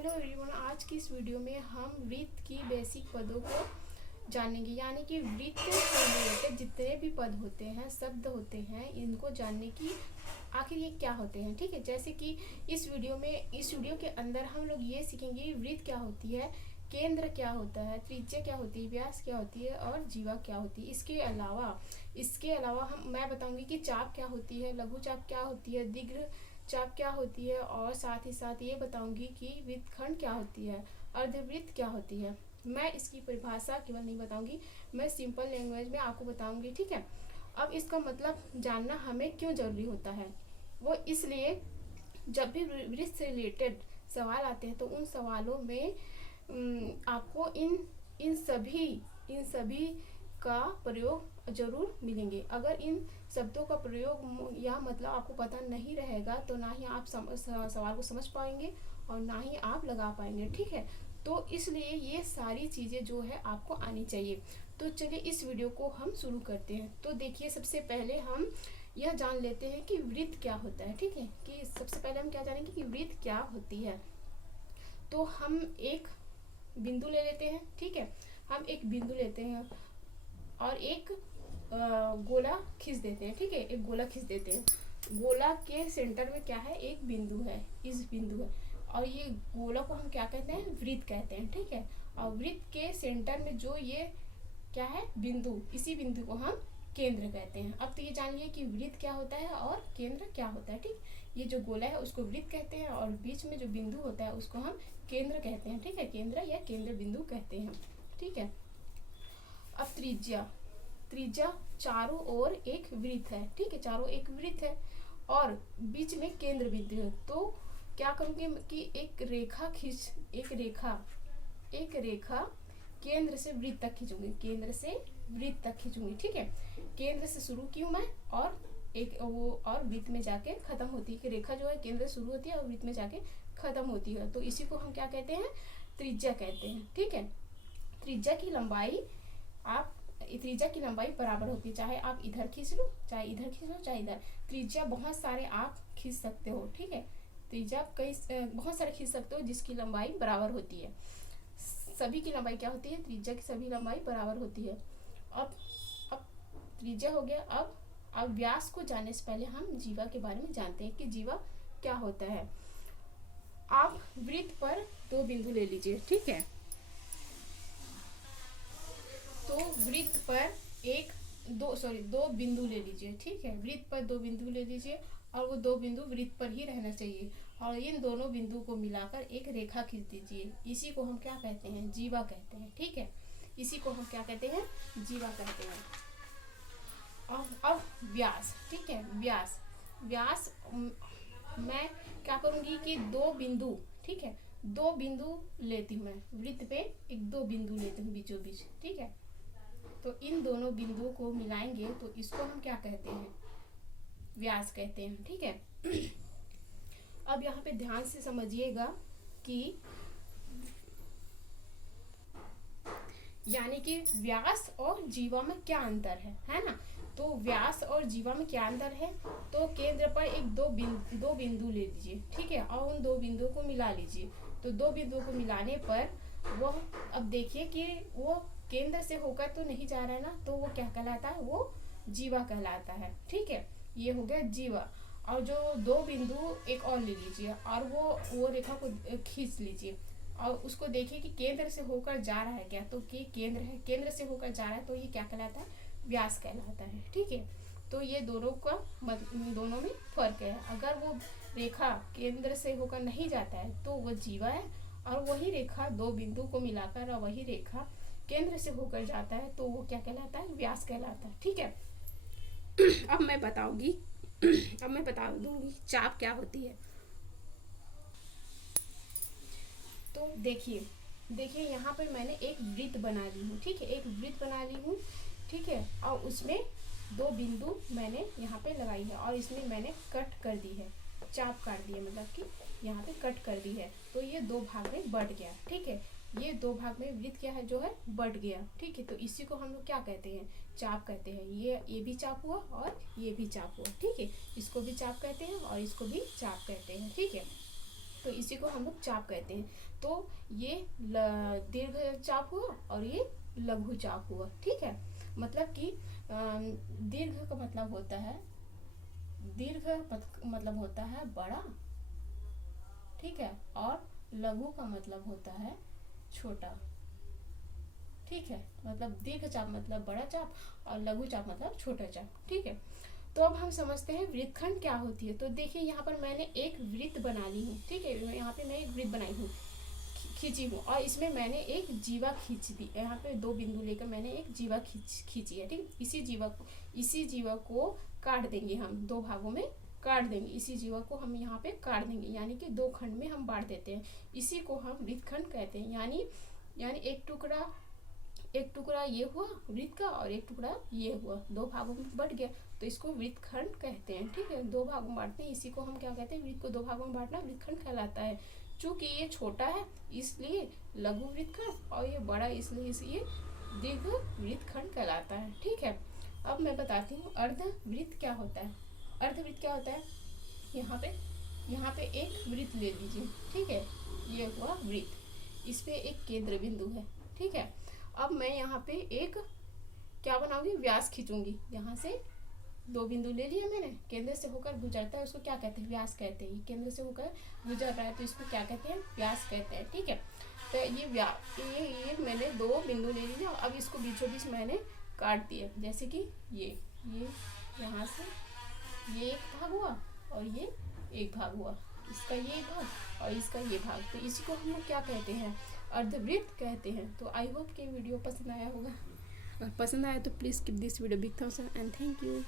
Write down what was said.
Hello everyone, आज की इस वीडियो में हम वृत्त की बेसिक पदों को जानेंगे। यानी कि वृत्त से रिलेटेड जितने भी पद होते हैं, शब्द होते हैं, इनको जानने की आखिर ये क्या होते हैं। ठीक है, जैसे कि इस वीडियो के अंदर हम लोग ये सीखेंगे वृत्त क्या होती है, केंद्र क्या होता है, त्रिज्या क्या होती है, व्यास क्या होती है और जीवा क्या होती है। इसके अलावा मैं बताऊंगी कि चाप क्या होती है, लघु चाप क्या होती है, दीर्घ चाप क्या होती है, और साथ ही साथ ये बताऊंगी कि वृत्तखंड क्या होती है, अर्धवृत्त क्या होती है। मैं इसकी परिभाषा केवल नहीं बताऊंगी, मैं सिंपल लैंग्वेज में आपको बताऊंगी। ठीक है, अब इसका मतलब जानना हमें क्यों जरूरी होता है, वो इसलिए जब भी वृत्त से रिलेटेड सवाल आते हैं तो उन सवालों में आपको इन सभी का प्रयोग जरूर मिलेंगे। अगर इन शब्दों का प्रयोग या मतलब आपको पता नहीं रहेगा तो ना ही आप सवाल को समझ पाएंगे और ना ही आप लगा पाएंगे। ठीक है, तो इसलिए ये सारी चीज़ें जो है आपको आनी चाहिए। तो चलिए इस वीडियो को हम शुरू करते हैं। तो देखिए, सबसे पहले हम यह जान लेते हैं कि वृत्त क्या होता है। ठीक है, कि सबसे पहले हम क्या जानेंगे कि वृत्त क्या होती है। तो हम एक बिंदु ले लेते हैं। ठीक है, हम एक बिंदु लेते हैं और एक गोला खींच देते हैं। ठीक है, एक गोला खींच देते हैं। गोला के सेंटर में क्या है, एक बिंदु है, इस बिंदु है, और ये गोला को हम क्या कहते हैं, वृत्त कहते हैं। ठीक है, और वृत्त के सेंटर में जो ये क्या है, बिंदु, इसी बिंदु को हम केंद्र कहते हैं। अब तो ये जान लिए कि वृत्त क्या होता है और केंद्र क्या होता है। ठीक, ये जो गोला है उसको वृत्त कहते हैं और बीच में जो बिंदु होता है उसको हम केंद्र कहते हैं। ठीक है, केंद्र या केंद्र बिंदु कहते हैं। ठीक है, अब त्रिज्या चारों ओर एक वृत्त है। ठीक है, चारों एक वृत्त है और बीच में केंद्र बिंदु है। तो क्या करूंगी कि एक रेखा केंद्र से वृत्त तक खींचूंगी, ठीक है, केंद्र से शुरू की हूँ मैं और वृत्त में जाके खत्म होती है। कि रेखा जो है केंद्र से शुरू होती है और वृत्त में जाके खत्म होती है। तो इसी को हम क्या कहते हैं, त्रिज्या कहते हैं। ठीक है, त्रिज्या की लंबाई बराबर होती है, चाहे आप इधर खींच लो, चाहे इधर। त्रिज्या बहुत सारे आप खींच सकते हो। ठीक है, त्रिज्या बहुत सारे खींच सकते हो जिसकी लंबाई बराबर होती है। सभी की लंबाई क्या होती है, त्रिज्या की सभी लंबाई बराबर होती है। अब त्रिज्या हो गया। अब व्यास को जानने से पहले हम जीवा के बारे में जानते हैं कि जीवा क्या होता है। आप वृत्त पर दो बिंदु ले लीजिए। ठीक है, तो वृत्त पर दो बिंदु ले लीजिए। ठीक है, वृत्त पर दो बिंदु ले लीजिए और वो दो बिंदु वृत्त पर ही रहना चाहिए और इन दोनों बिंदु को मिलाकर एक रेखा खींच दीजिए। इसी को हम क्या कहते हैं, जीवा कहते हैं। ठीक है, इसी को हम क्या कहते हैं, जीवा कहते हैं। अब व्यास। ठीक है, व्यास मैं क्या करूंगी कि दो बिंदु, ठीक है, दो बिंदु लेती हूँ मैं वृत्त पे, दो बिंदु लेती हूँ बीचों बीच। ठीक है, तो इन दोनों बिंदुओं को मिलाएंगे तो इसको हम क्या कहते हैं, व्यास कहते हैं। ठीक है, अब यहाँ पे ध्यान से समझिएगा कि यानी कि व्यास और जीवा में क्या अंतर है ना। तो व्यास और जीवा में क्या अंतर है, तो केंद्र पर दो बिंदु ले लीजिए। ठीक है, और उन दो बिंदुओं को मिला लीजिए। तो दो बिंदुओं को मिलाने पर वो, अब देखिए कि वो केंद्र से होकर तो नहीं जा रहा है ना, तो वो क्या कहलाता है, वो जीवा कहलाता है। ठीक है, ये हो गया जीवा। और जो दो बिंदु एक और ले लीजिए और वो रेखा को खींच लीजिए और उसको देखिए कि केंद्र से होकर जा रहा है क्या, तो कि केंद्र है, केंद्र से होकर जा रहा है, तो ये क्या कहलाता है, व्यास कहलाता है। ठीक है, तो ये दोनों में फर्क है। अगर वो रेखा केंद्र से होकर नहीं जाता है तो वो जीवा है, और वही रेखा दो बिंदु को मिलाकर और वही रेखा केंद्र से होकर जाता है तो वो क्या कहलाता है, व्यास कहलाता है। ठीक है, अब मैं बता दूंगी चाप क्या होती है। तो देखिए यहाँ पर मैंने एक वृत्त बना ली हूँ। ठीक है, एक वृत्त बना ली हूँ। ठीक है, और उसमें दो बिंदु मैंने यहाँ पे लगाई है और इसमें मैंने कट कर दी है, चाप काट दी है, मतलब कि यहाँ पे कट कर दी है। तो ये दो भाग में बट गया। ठीक है, ये दो भाग में वृत्त क्या है, जो है बट गया। ठीक है, तो इसी को हम लोग क्या कहते हैं, चाप कहते हैं। ये भी चाप हुआ और ये भी चाप हुआ। ठीक है, इसको भी चाप कहते हैं और इसको भी चाप कहते हैं। ठीक है, तो इसी को हम लोग चाप कहते हैं। तो ये दीर्घ चाप हुआ और ये लघु चाप हुआ। ठीक है, मतलब कि दीर्घ का मतलब होता है, मतलब होता है बड़ा, ठीक है, और लघु का मतलब होता है छोटा। ठीक है, मतलब दीर्घ चाप मतलब बड़ा चाप और लघु चाप मतलब छोटा चाप। ठीक है, तो अब हम समझते हैं वृत्तखंड क्या होती है। तो देखिए यहाँ पर मैंने एक वृत्त बना ली हूँ। ठीक है, यहाँ पे मैं एक वृत्त बनाई हूँ, खींची हूँ, और इसमें मैंने एक जीवा खींच दी। यहाँ पे 2 बिंदु लेकर मैंने एक जीवा खींची है। ठीक, इसी जीवा को काट देंगे हम, 2 भागों में काट देंगे। इसी जीवा को हम यहाँ पे काट देंगे, यानी कि 2 खंड में हम बांट देते हैं। इसी को हम वृत्तखंड कहते हैं। यानी एक टुकड़ा ये हुआ वृत्त का और एक टुकड़ा ये हुआ, 2 भागों में बट गया, तो इसको वृत्तखंड कहते हैं। ठीक है, 2 भागों में बांटते हैं, इसी को हम क्या कहते हैं, वृत्त को 2 भागों में बांटना वृत्तखंड कहलाता है। चूंकि ये छोटा है इसलिए लघु वृत्तखंड, और ये बड़ा इसलिए दीर्घ वृत्तखंड कहलाता है। ठीक है, अब मैं बताती हूँ अर्धवृत्त क्या होता है। अर्धवृत्त क्या होता है, यहाँ पे एक वृत्त ले लीजिए। ठीक है, ये हुआ वृत्त, इस पे एक केंद्र बिंदु है। ठीक है, अब मैं यहाँ पे एक क्या बनाऊंगी, व्यास खींचूंगी। यहाँ से 2 बिंदु ले लिया मैंने, केंद्र से होकर गुजरता है उसको क्या कहते हैं, व्यास कहते हैं। केंद्र से होकर गुजर रहा है तो इसको क्या कहते हैं, व्यास कहते हैं। ठीक है, तो ये मैंने 2 बिंदु ले लिया। अब इसको बीचों बीच मैंने काट दिया, जैसे कि ये यहाँ से ये एक भाग हुआ और ये एक भाग हुआ, इसका ये भाग और इसका ये भाग, तो इसी को हम लोग क्या कहते हैं, अर्धवृत्त कहते हैं। तो आई होप कि वीडियो पसंद आया होगा, और पसंद आया तो please give this video big thumbs up and thank you.